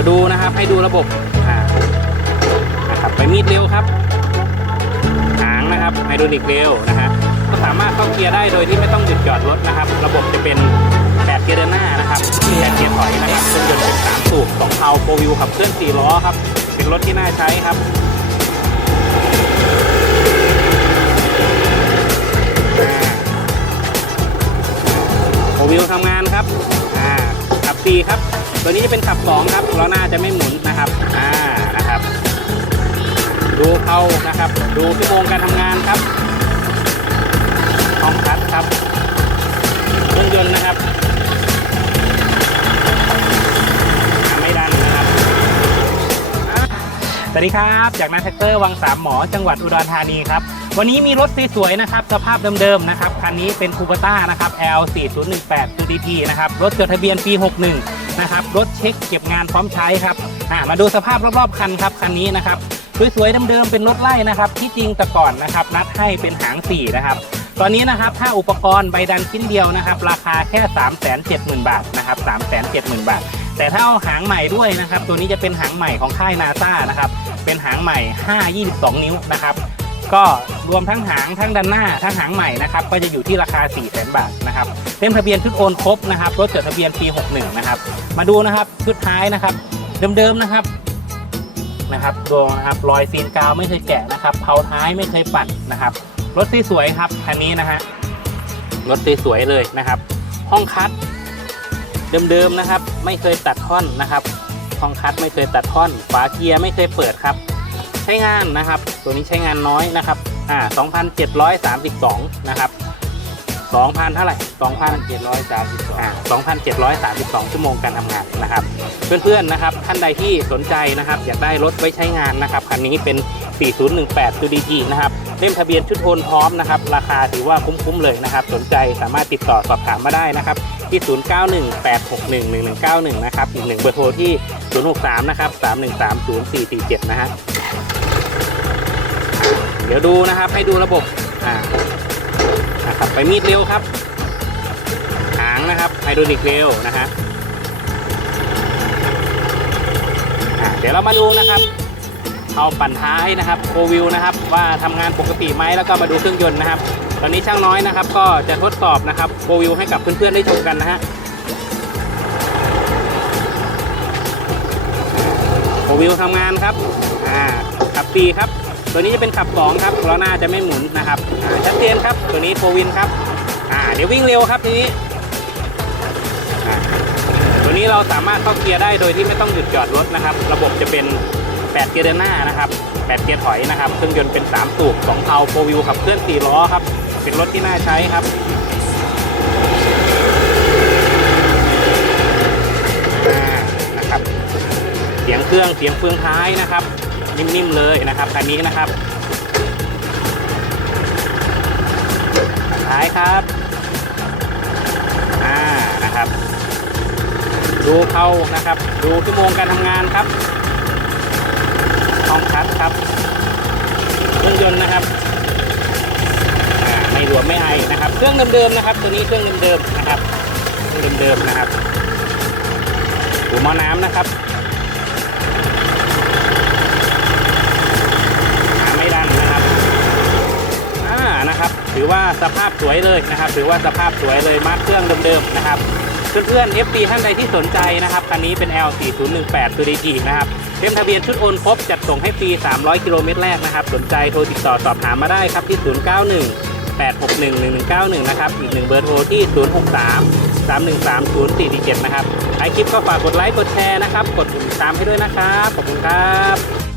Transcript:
ยวดูนะครับให้ดูระบบอ่านะครับไปมีดเร็วครับหางนะครับไฮดรอลิกเร็วนะฮะก็สามารถเข้าเกียร์ได้โดยที่ไม่ต้องหยุดจอดรถนะครับ ระบบจะเป็นแบบเกียร์เดินหน้านะครับแบเกียร์ถอยนะครับเครื่องยนต์เป็น3สูบ2เพาโฟวิวขับเคลื่อน4ล้อครับ เป็นรถที่น่าใช้ครับโฟวิวทำงานครับอ่าขับ4ครับ ตัวนี้จะเป็นขับ2ครับล้อหน้าจะไม่หมุนนะครับอ่านะครับ ดูเขานะครับ ดูชั่วโมงการทำงานครับพร้อมคัดครับเครื่องยนต์นะครับไม่ดันนะครับสวัสดีครับ จากนาแท็กเตอร์วังสามหมอจังหวัดอุดรธานีครับ วันนี้มีรถสวยๆนะครับสภาพเดิมๆนะครับคันนี้เป็นคูปต้านะครับ L 4 0 1 8 2 DT นะครับรถจดทะเบียนปี 61 นะครับรถเช็คเก็บงานพร้อมใช้ครับมาดูสภาพรอบๆคันครับคันนี้นะครับสวยๆเดิมๆเป็นรถไล่นะครับ ที่จริงแต่ก่อนนะครับนัดให้เป็นหาง4นะครับตอนนี้นะครับถ้าอุปกรณ์ใบดันชิ้นเดียวนะครับ ราคาแค่ 3 7 0 0 0 0 บาทนะครับ3 7 0 0 0 0 บาท แต่ถ้าเอาหางใหม่ด้วยนะครับ ตัวนี้จะเป็นหางใหม่ของค่ายนาซานะครับ เป็นหางใหม่ 5 22 นิ้วนะครับ ก็รวมทั้งหางทั้งด้านหน้าทั้งหางใหม่นะครับก็จะอยู่ที่ราคา 4 0 0 0 0บาทนะครับเต็มทะเบียนชุดโอนครบนะครับรถจดทะเบียนปี 61 นะครับ มาดูนะครับชุดท้ายนะครับ เดิมๆนะครับนะครับดูนะครับรอยซีนกาวไม่เคยแกะนะครับเผาท้ายไม่เคยปัดนะครับรถสวยๆครับคันนี้นะฮะรถสวยๆเลยนะครับ ห้องคัดเดิมๆนะครับ ไม่เคยตัดท่อนนะครับห้องคัดไม่เคยตัดท่อนฝาเกียร์ไม่เคยเปิดครับ ช้งานนะครับ ตัวนี้ใช้งานน้อยนะครับอ่า2,732 นะครับ2,000เท่าไหร่2,732อ่า2,732 ชั่วโมงการทำงานนะครับ เพื่อนๆนะครับ ท่านใดที่สนใจนะครับ อยากได้รถไว้ใช้งานนะครับคันนี้เป็น 4018 2DT นะครับเล่มทะเบียนชุดโอนพร้อมนะครับ ราคาถือว่าคุ้มๆเลยนะครับ สนใจสามารถติดต่อสอบถามมาได้นะครับ ที่ 0918611191 นะครับ อีกหนึ่งเบอร์โทรที่ 063 นะครับ 3130447 นะฮะ เดี๋ยวดูนะครับให้ดูระบบอ่านะครับไปมีดเร็วครับ หางนะครับไฮดรอลิกเร็วนะฮะเดี๋ยวเรามาดูนะครับเอาปั่นท้ายนะครับโควิวนะครับ ว่าทำงานปกติไหมแล้วก็มาดูเครื่องยนต์นะครับ ตอนนี้ช่างน้อยนะครับ ก็จะทดสอบนะครับโควิวให้กับเพื่อนๆได้ชมกันนะฮะโควิวทำงานครับอ่าขับปีครับ ตัวนี้จะเป็นขับสองครับล้อหน้าจะไม่หมุนนะครับชัดเจนครับ ตัวนี้โฟวินครับอ่าเดี๋ยววิ่งเร็วครับทีนี้ ตัวนี้เราสามารถเข้าเกียร์ได้โดยที่ไม่ต้องหยุดจอดรถนะครับ ระบบจะเป็น 8 เกียร์เดินหน้านะครับ 8 เกียร์ถอยนะครับเครื่องยนต์เป็น 3 สูบ2เพาโฟวิวขับเคลื่อน4ล้อครับ เป็นรถที่น่าใช้ครับอ่านะครับ เสียงเครื่องเสียงเฟืองท้ายนะครับ นิ่มๆเลยนะครับคันนี้นะครับท้ายครับอ่านะครับ ดูเขานะครับ ดูชั่วโมงการทำงานครับห้องคัดครับเครื่องยนต์นะครับอ่าไม่รวมไม่ไอนะครับ เครื่องเดิมๆนะครับ ตัวนี้เครื่องเดิมๆนะครับเครื่องเดิมๆนะครับดูหม้อน้ำนะครับหาไม่ดันนะครับอ่านะครับ ถือว่า สภาพสวยเลยนะครับ ถือว่าสภาพสวยเลยมาร์คเครื่องเดิมๆนะครับ เพื่อนๆ FB ท่านใดที่สนใจนะครับคันนี้เป็น L 4 0 1 8 2 DT นะครับเต็มทะเบียนชุดโอนครบจัดส่งให้ฟรี 300 กิโลเมตรแรกนะครับ สนใจโทรติดต่อสอบถามมาได้ครับที่ 091 861 1191 นะครับ อีกหนึ่งเบอร์โทรที่ 063 313 047 นะครับท้ายคลิปก็ฝากกดไลค์ กดแชร์นะครับ กดติดตามให้ด้วยนะครับ ขอบคุณครับ